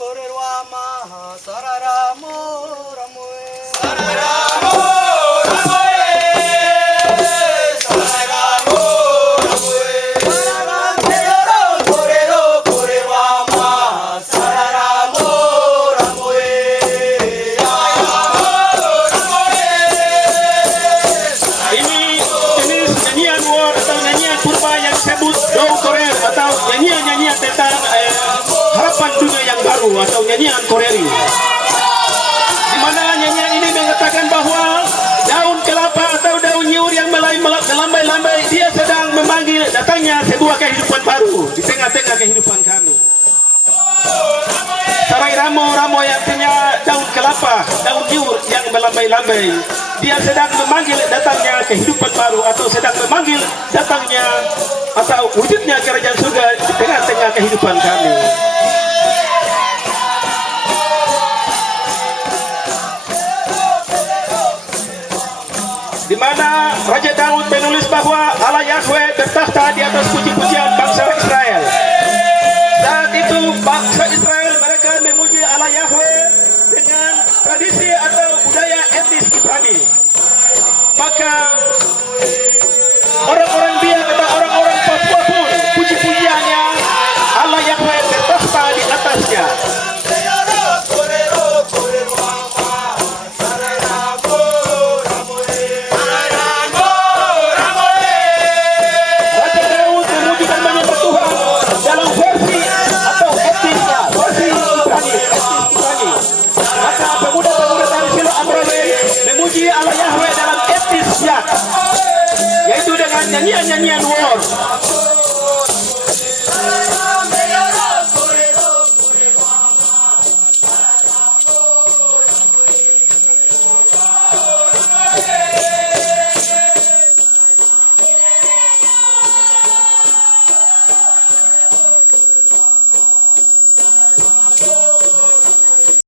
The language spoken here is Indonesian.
korerwa maha sararamo ramoe Sararamo ramoe Sararamo ramoe Sararamo korero korerwa maha Sararamo ramoe Ini jenis nyanyian war atau nyanyian purba yang disebut Dou Korer atau nyanyian-nyanyian tentang harapan dunia yang baru atau nyanyian Koreri. Di mana nyanyian ini mengatakan bahwa daun kelapa atau daun nyiur yang melambai-lambai dia sedang memanggil datangnya sebuah kehidupan baru di tengah-tengah kehidupan kami. Sarai ramo yang artinya daun kelapa, daun nyiur yang melambai-lambai. Dia sedang memanggil datangnya kehidupan baru atau sedang memanggil datangnya atau wujudnya kerajaan surga di tengah-tengah kehidupan kami. Di mana Raja Daud menulis bahwa Allah Yahweh bertakhta di atas puji